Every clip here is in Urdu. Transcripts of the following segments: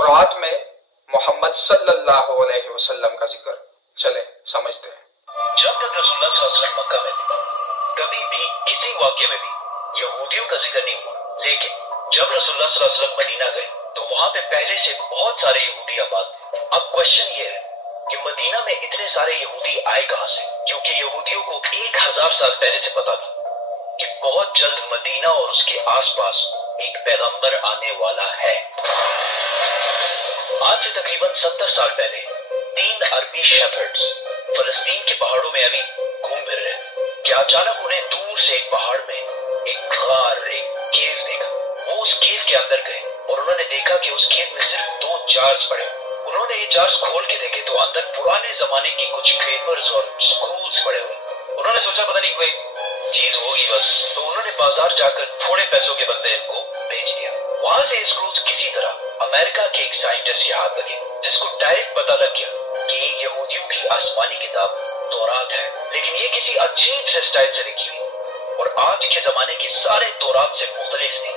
تورات میں محمد صلی اللہ علیہ وسلم کا ذکر، چلیں سمجھتے ہیں۔ جب تک رسول اللہ صلی اللہ علیہ وسلم مکہ میں تھے کبھی بھی کسی واقعے میں بھی یہودیوں کا ذکر نہیں ہوا، لیکن جب رسول اللہ صلی اللہ علیہ وسلم مدینہ گئے تو وہاں پہ پہلے سے بہت سارے یہودی آباد تھے۔ اب کوشچن یہ ہے کہ مدینہ میں اتنے سارے یہودی آئے کہاں سے؟ کیونکہ یہودیوں کو 1000 سال پہلے سے پتا تھا کہ بہت جلد مدینہ اور اس کے آس پاس ایک پیغمبر آنے والا ہے۔ آج سے تقریباً 70 سال پہلے 3 عربی شیپرڈز فلسطین کے پہاڑوں میں ابھی گھوم پھر رہے تھے کہ اچانک انہیں دور سے ایک پہاڑ میں ایک غار، ایک کیو دیکھا۔ وہ اس کیو کے اندر گئے اور انہوں نے دیکھا کہ اس کیو میں صرف 2 جارز پڑے۔ انہوں نے یہ جارز کھول کے دیکھے تو اندر پرانے زمانے کی کچھ پیپرز اور اسکرولز پڑے ہوئے۔ انہوں نے سوچا پتہ نہیں کوئی چیز ہوگی بس، تو انہوں نے بازار جا کر تھوڑے پیسوں کے بدلے ان کو بیچ دیا۔ وہاں سے اسکرولز کسی طرح امریکہ کے ایک سائنٹسٹ کے ہاتھ لگے، جس کو ڈائریکٹ پتہ لگ گیا کہ یہ یہودیوں کی آسمانی کتاب تورات ہے، لیکن یہ کسی عجیب سے سٹائل سے لکھی ہوئی اور آج کے زمانے کے سارے تورات سے مختلف تھی۔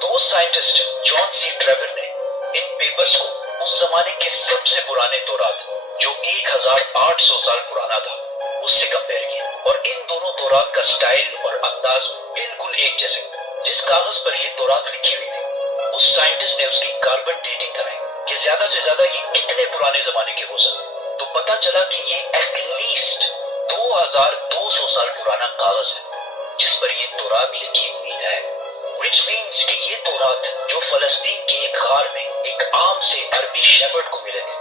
تو سائنٹسٹ جان سی ٹریور نے ان پیپرز کو اس زمانے کے سب سے پرانے تورات جو 1800 سال پرانا تھا اس سے کمپیئر کیا، اور ان دونوں تورات کا سٹائل اور انداز بالکل ایک جیسے۔ جس کاغذ پر یہ تورات لکھی ہوئی تھی اس سائنٹسٹ نے اس کی کاربن ڈیٹنگ کرائی کہ زیادہ سے زیادہ یہ کتنے پرانے زمانے کے ہو سکتے، تو پتہ چلا کہ یہ ایٹ لیسٹ 2200 سال پرانا کاغذ ہے جس پر یہ تورات لکھی ہوئی ہے، which means کہ یہ تورات جو فلسطین کے ایک غار میں ایک عام سے عربی شیپرڈ کو ملے تھے،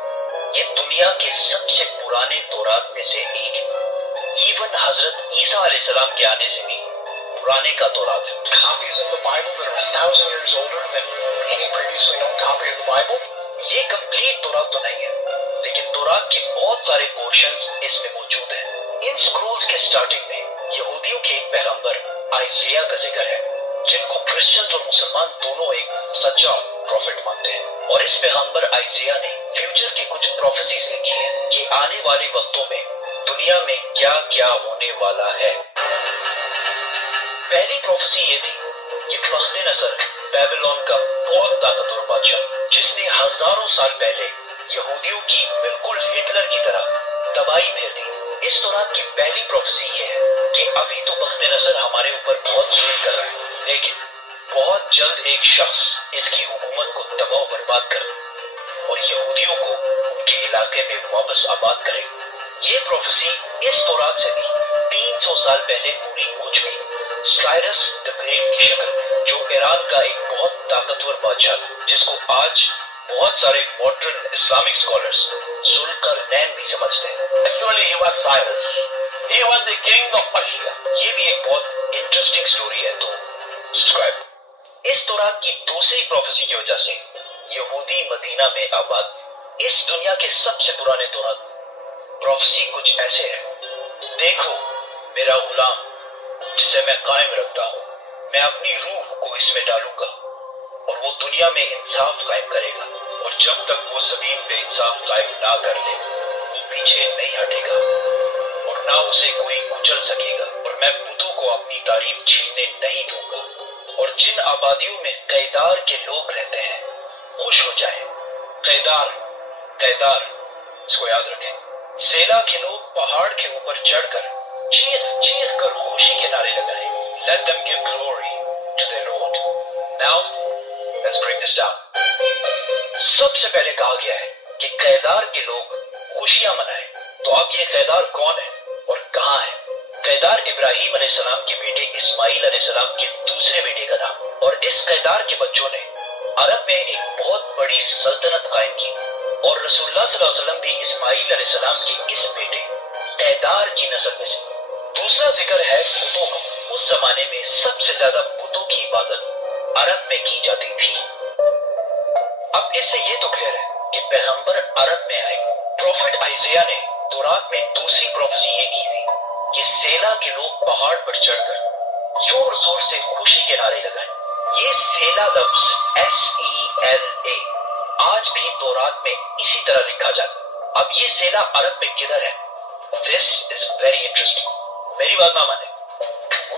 یہ دنیا کے سب سے پرانے تورات میں سے ایک ہے۔ ایون حضرت عیسیٰ علیہ السلام کے آنے سے بھی پرانے کا تورات ہے۔ Copies of the Bible that are 1,000 years older than any previously known copy of the Bible. یہ کمپلیٹ تورات تو نہیں ہے، لیکن تورات کے بہت سارے پورشنز اس میں موجود ہیں۔ ان سکرولز کے سٹارٹنگ میں یہودیوں کے ایک پیغمبر آئزیہ کا ذکر ہے، جن کو کرسچنز اور مسلمان دونوں ایک سچا پروفٹ مانتے ہیں، اور اس پیغمبر آئزیہ نے فیوچر کی کچھ پروفیسیز لکھی ہیں کہ آنے والے وقتوں میں دنیا میں کیا کیا ہونے والا ہے۔ پہلی پروفیسی یہ تھی کہ بخت نصر بیبلون کا بہت طاقتور بادشاہ جس نے ہزاروں سال پہلے یہودیوں کی بالکل ہٹلر کی طرح تباہی پھیر دی۔ اس تورات کی پہلی پروفیسی یہ ہے کہ ابھی تو بخت نصر ہمارے اوپر بہت ظلم کر رہا ہے، لیکن بہت جلد ایک شخص اس کی حکومت کو تباہ و برباد کر دے اور یہودیوں کو ان کے علاقے میں واپس آباد کرے۔ یہ پروفیسی اس تورات سے بھی 300 سال پہلے پوری ہو چکی، سائرس دی گریٹ کی شکل میں، جو ایران کا ایک بہت طاقتور بادشاہ تھا جس کو آج بہت سارے ماڈرن اسلامک اسکالرز ذوالقرنین بھی سمجھتے ہیں۔ Actually, he was Cyrus. He was the king of Persia. یہ بھی ایک بہت انٹرسٹنگ سٹوری ہے، تو سبسکرائب۔ اس تورات کی دوسری پروفیسی کی وجہ سے یہودی مدینہ میں آباد۔ اس دنیا کے سب سے پرانے تورات پروفیسی کچھ ایسے ہے: دیکھو میرا غلام جسے میں قائم رکھتا ہوں، میں اپنی روح کو اس میں ڈالوں گا اور وہ دنیا میں انصاف قائم کرے گا، اور جب تک وہ زمین پہ انصاف قائم نہ کر لے وہ پیچھے نہیں ہٹے گا اور نہ اسے کوئی کچل سکے گا، اور میں بتوں کو اپنی تعریف چھیننے نہیں دوں گا۔ اور جن آبادیوں میں قیدار کے لوگ رہتے ہیں خوش ہو جائیں۔ قیدار اس کو یاد رکھیں۔ سیلا کے لوگ پہاڑ کے اوپر چڑھ کر چیخ چیخ کر خوشی کے نعرے لگائیں۔ Let them give glory to their Lord. Now, let's break this down. سب سے پہلے کہا گیا ہے کہ قیدار کے لوگ خوشیاں منائیں، تو اب یہ قیدار کون ہے اور کہاں ہے؟ قیدار ابراہیم علیہ السلام کے بیٹے اسماعیل علیہ السلام کے دوسرے بیٹے کا نام، اور اس قیدار کے بچوں نے عرب میں ایک بہت بڑی سلطنت قائم کی، اور رسول اللہ صلی اللہ علیہ وسلم بھی اسماعیل علیہ السلام کے اس بیٹے قیدار کی نسل میں سے۔ دوسرا ذکر ہے بتوں کا۔ اس زمانے میں سب سے زیادہ بتوں کی عبادت عرب میں کی جاتی تھی۔ اب اس سے یہ تو کلیئر ہے کہ پیغمبر عرب میں آئے۔ پروفٹ آئزیہ نے تورات میں دوسری پروفیسی یہ کی تھی کہ سیلا کے لوگ پہاڑ پر چڑھ کر زور زور سے خوشی کے نعرے لگائیں۔ یہ سیلا لفظ SELA آج بھی تورات میں اسی طرح لکھا جاتا۔ اب یہ سیلا عرب میں کدھر ہے؟ This is very interesting. میری بات نہ مانے،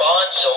500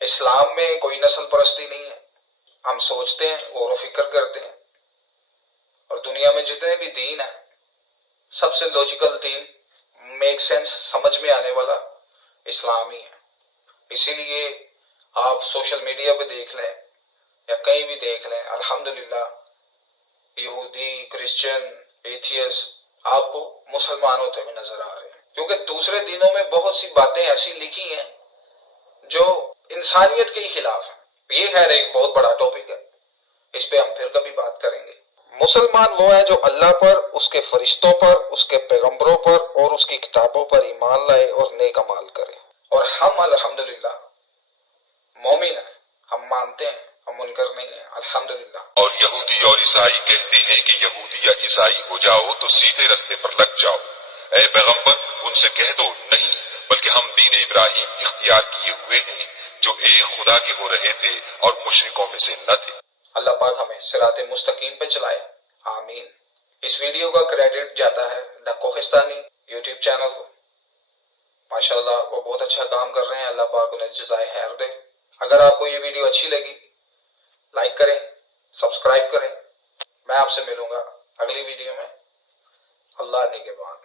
اسلام میں کوئی نسل پرستی نہیں ہے. ہم سوچتے ہیں، غور و فکر کرتے ہیں، اور دنیا میں جتنے بھی دین ہیں سب سے لاجیکل دین، میک سینس، سمجھ میں آنے والا اسلام ہی ہے. اسی لیے آپ سوشل میڈیا پہ دیکھ لیں یا کہیں بھی دیکھ لیں، الحمدللہ یہودی، کرسچن، ایتھیس آپ کو مسلمان ہوتے ہوئے نظر آ رہے ہیں. کیونکہ دوسرے دینوں میں بہت سی باتیں ایسی لکھی ہیں جو انسانیت کے ہی خلاف ہیں. یہ خیر ایک بہت بڑا ٹاپک ہے، اس پہ ہم پھر کبھی بات کریں گے. مسلمان وہ ہیں جو اللہ پر، اس کے فرشتوں پر، اس کے پیغمبروں پر اور اس کی کتابوں پر ایمان لائے اور نیک اعمال کرے. اور ہم الحمدللہ مومن ہیں، ہم مانتے ہیں، ہم منکر نہیں ہیں الحمدللہ. اور یہودی اور عیسائی کہتے ہیں کہ یہودی یا عیسائی ہو جاؤ تو سیدھے رستے پر لگ جاؤ. اے پیغمبر ان سے کہہ دو نہیں، بلکہ ہم دین ابراہیم اختیار کیے ہوئے ہیں جو ایک خدا کے ہو رہے تھے اور مشرکوں میں سے نہ تھے. اللہ پاک ہمیں صراط مستقیم پہ چلائے، آمین. اس ویڈیو کا کریڈٹ جاتا ہے دا کوہستانی یوٹیوب چینل کو. ماشاءاللہ وہ بہت اچھا کام کر رہے ہیں، اللہ پاک انہیں جزائے خیر دے. اگر آپ کو یہ ویڈیو اچھی لگی لائک کریں، سبسکرائب کریں. میں آپ سے ملوں گا اگلی ویڈیو میں. اللہ نگہبان.